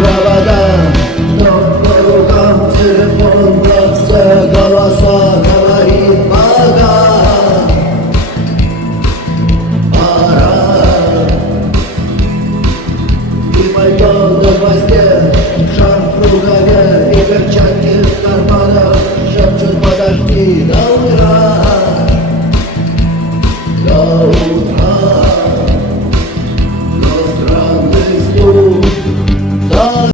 провода, но по рукам телефон, все голоса говорит пока. Пора. И пойдем до гвоздя, шарф в рукаве и перчатки в карманах шепчут: подожди, да.